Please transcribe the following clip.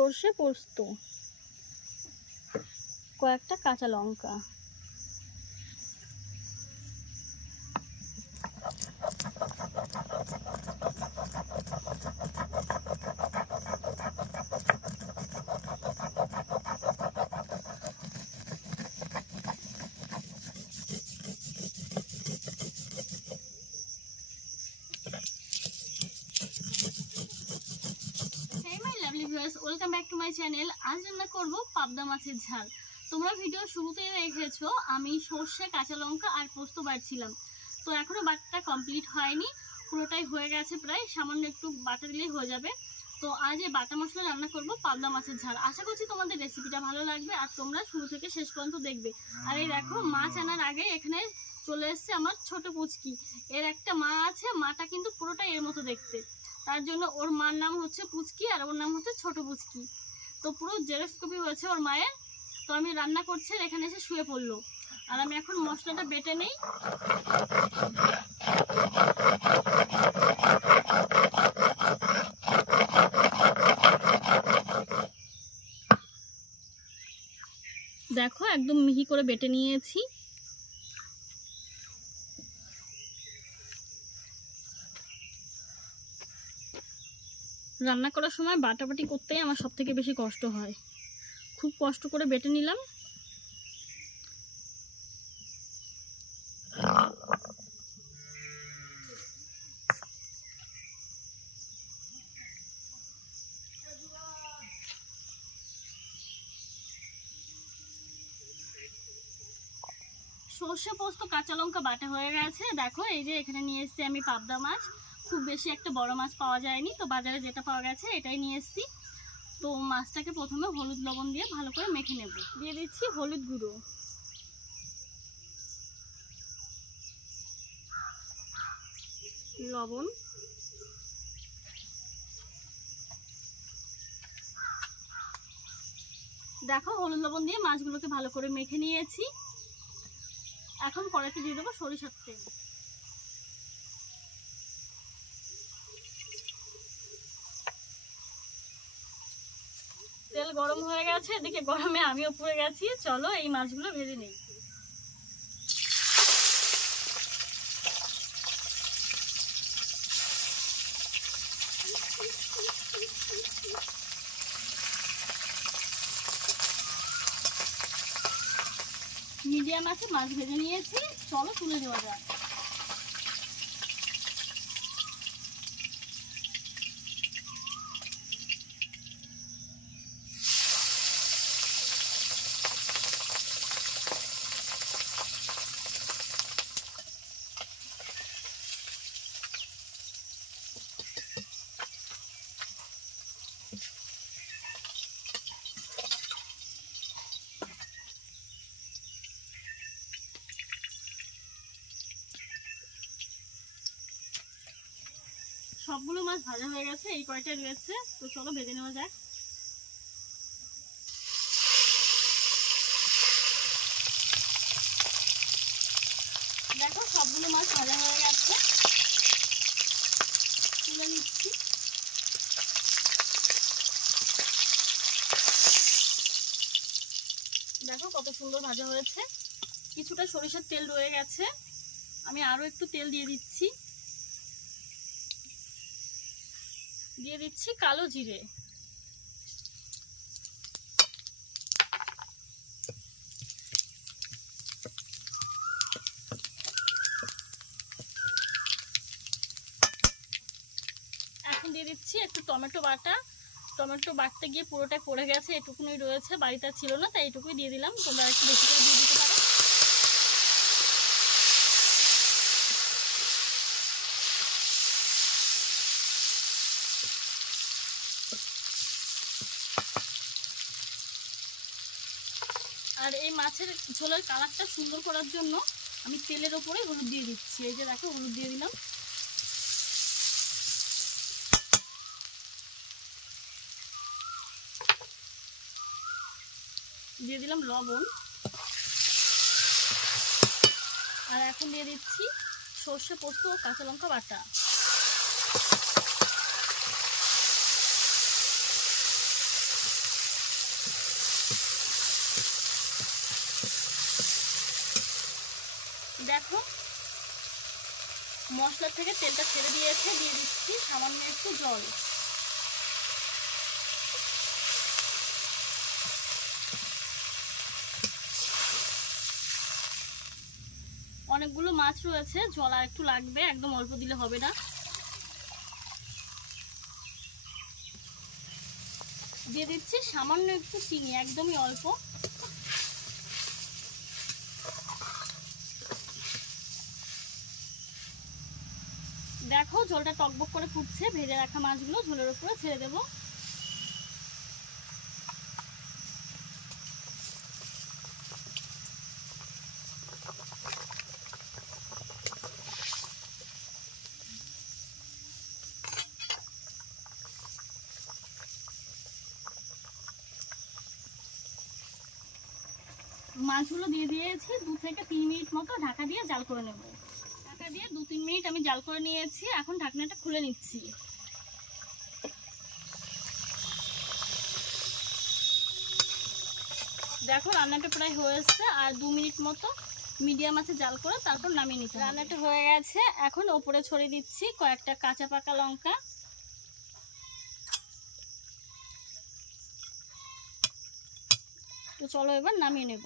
সর্ষে পোস্ত, কয়েকটা কাঁচা লঙ্কা, welcome back to my channel. আজ রান্না করব পাবদা মাছের ঝাল। তোমরা ভিডিও শুরুতেই দেখেছো আমি সর্ষে, কাঁচা লঙ্কা আর পোস্ত বাটছিলাম। তো এখনো বাটাটা কমপ্লিট হয়নি, পুরোটাই হয়ে গেছে, প্রায় সামান্য একটু বাটা দিলেই হয়ে যাবে। তো আজ এই বাটা মশলা রান্না করব পাবদা মাছের ঝাল। আশা করছি তোমাদের রেসিপিটা ভালো লাগবে আর তোমরা শুরু থেকে শেষ পর্যন্ত দেখবে। আর এই দেখো, মাছ আনার আগে এখানে চলে এসছে আমার ছোট পুচকি। এর একটা মা আছে, মাটা কিন্তু পুরোটাই এর মতো দেখতে, তার জন্য ওর মার নাম হচ্ছে পুচকি আর ওর নাম হচ্ছে ছোট পুচকি। তো পুরো জেরক্স কপি হয়েছে ওর মায়ের। তো আমি রান্না করছি, এখানে এসে শুয়ে পড়লো। আর আমি এখন মশলাটা বেটে নেই। দেখো একদম মিহি করে বেটে নিয়েছি। রান্না করার সময় বাটাবাটি করতেই আমার সব থেকে বেশি কষ্ট হয়, খুব কষ্ট করে বেটে নিলাম। সর্ষে পোস্ত কাঁচা লঙ্কা বাটা হয়ে গেছে। দেখো এই যে এখানে নিয়ে এসেছি আমি পাবদা মাছ। খুব বেশি একটা বড় মাছ পাওয়া যায়নি, তো বাজারে যেটা পাওয়া গেছে এটাই নিয়ে এসেছি। তো মাছটাকে প্রথমে হলুদ লবণ দিয়ে ভালো করে মেখে নেব। দিয়ে দিচ্ছি হলুদ গুঁড়ো, লবণ, দেখো হলুদ লবণ দিয়ে মাছগুলোকে ভালো করে মেখে নিয়েছি। এখন কড়াইতে দিয়ে দেবো সরিষার তেল। তেল গরম হয়ে গেছে, এদিকে গরমে আমিও পুড়ে গেছি। চলো এই মাছগুলো ভেজে নিই। মিডিয়াম আছে মাছ ভেজে নিয়েছি, চলো তুলে দেওয়া যাক। সবগুলো মাছ ভাজা হয়ে গেছে, এই কয়টা রয়েছে, তো চলো ভেজে নেওয়া যাক। দেখো সবগুলো মাছ ভাজা হয়ে গেছে, তুলে নিচ্ছি। দেখো কত সুন্দর ভাজা হয়েছে। কিছুটা সরিষার তেল রয়ে গেছে, আমি আরো একটু তেল দিয়ে দিচ্ছি। দিয়ে দিচ্ছি কালো জিরে, এখন দিয়ে দিচ্ছি একটু টমেটো বাটা। টমেটো বাটতে গিয়ে পুরোটাই পড়ে গেছে, এটুকুনি রয়েছে, বাড়িতে ছিল না তাই এটুকুই দিয়ে দিলাম। তোমরা একটু বেশি করে দিয়ে দিতে পারো। আর এই মাছের ঝোলের কালারটা সুন্দর করার জন্য আমি তেলের ওপরে হলুদ দিয়ে দিচ্ছি। এই যে দেখো হলুদ দিয়ে দিলাম। দিয়ে দিলাম লবণ। আর এখন দিয়ে দিচ্ছি সর্ষে পোস্ত ও কাঁচা লঙ্কা বাটা। দেখো মশলা থেকে তেলটা ছেড়ে দিয়েছে, দিয়ে দিচ্ছি সামান্য একটু জল। অনেকগুলো মাছ রয়েছে, জল আর একটু লাগবে, একদম অল্প দিলে হবে না। দিয়ে দিচ্ছি সামান্য একটু চিনি, একদমই অল্প। দেখো ঝোলটা টকবক করে ফুটছে, ভেজে রাখা মাছগুলো ঝোলের উপরে ছেড়ে দেব। মাছগুলো দিয়ে দিয়েছি, 2 থেকে 3 মিনিট মতো ঢাকা দিয়ে জাল করে নেব। ঢাকা দিয়ে 2-3 মিনিট আমি জাল করে নিয়েছি, এখন ঢাকনাটা খুলে নিচ্ছি। দেখো রান্নাটা প্রায় হয়ে এসছে, আর 2 মিনিট মতো মিডিয়াম আছে জাল করে তারপর নামিয়ে নিতে হবে। রান্নাটা হয়ে গেছে, এখন ওপরে ছড়িয়ে দিচ্ছি কয়েকটা কাঁচা পাকা লঙ্কা। তো চলো এবার নামিয়ে নেব।